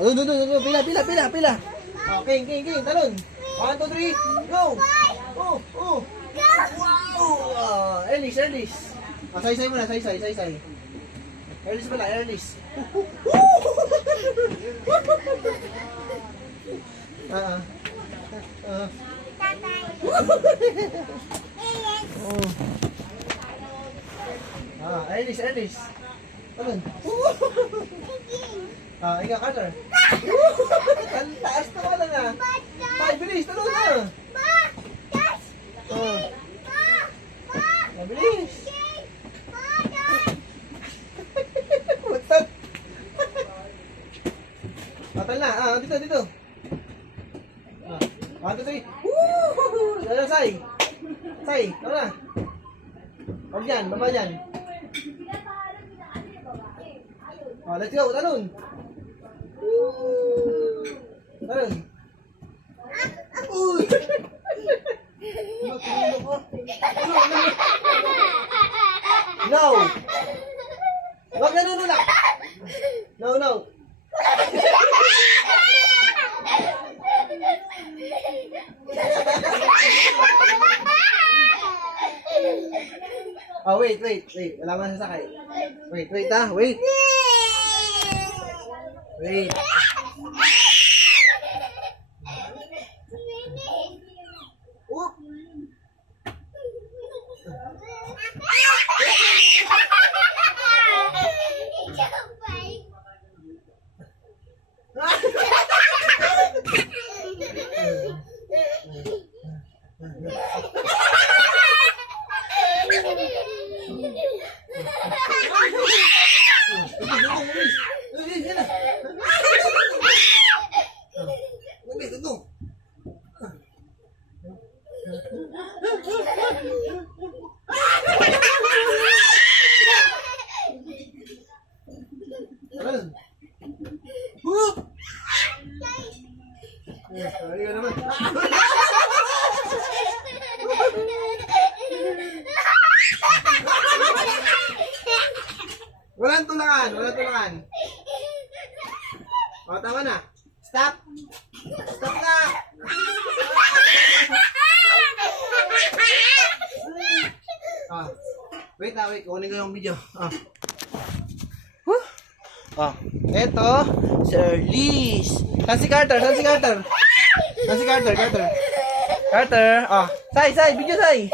Doon. Pila. Okay, king. Talon. 1, 2, 3. Go. Oh. Wow. Ellis. Say muna. Say. Ellis pala, Ellis. Ellis. Talon. Ikaw, Carter. Ang taas na wala na. Bilis, talon na. Bilis. Putan. Tatal na. Dito. 1, 2, 3. Woo! Say. Tara na. Huwag yan, baba yan. Let's go, talon. Talon. Uy! No! Huwag na nunulak! No! Wait. Wala man sasakay. Wait. Wait. Oop. Ayun naman. Walang tulakan. Tama na. Stop na. Wait. Kunin ko yung video. Eto, Sir Liz. Saan si Carter? Carter. Say, video say.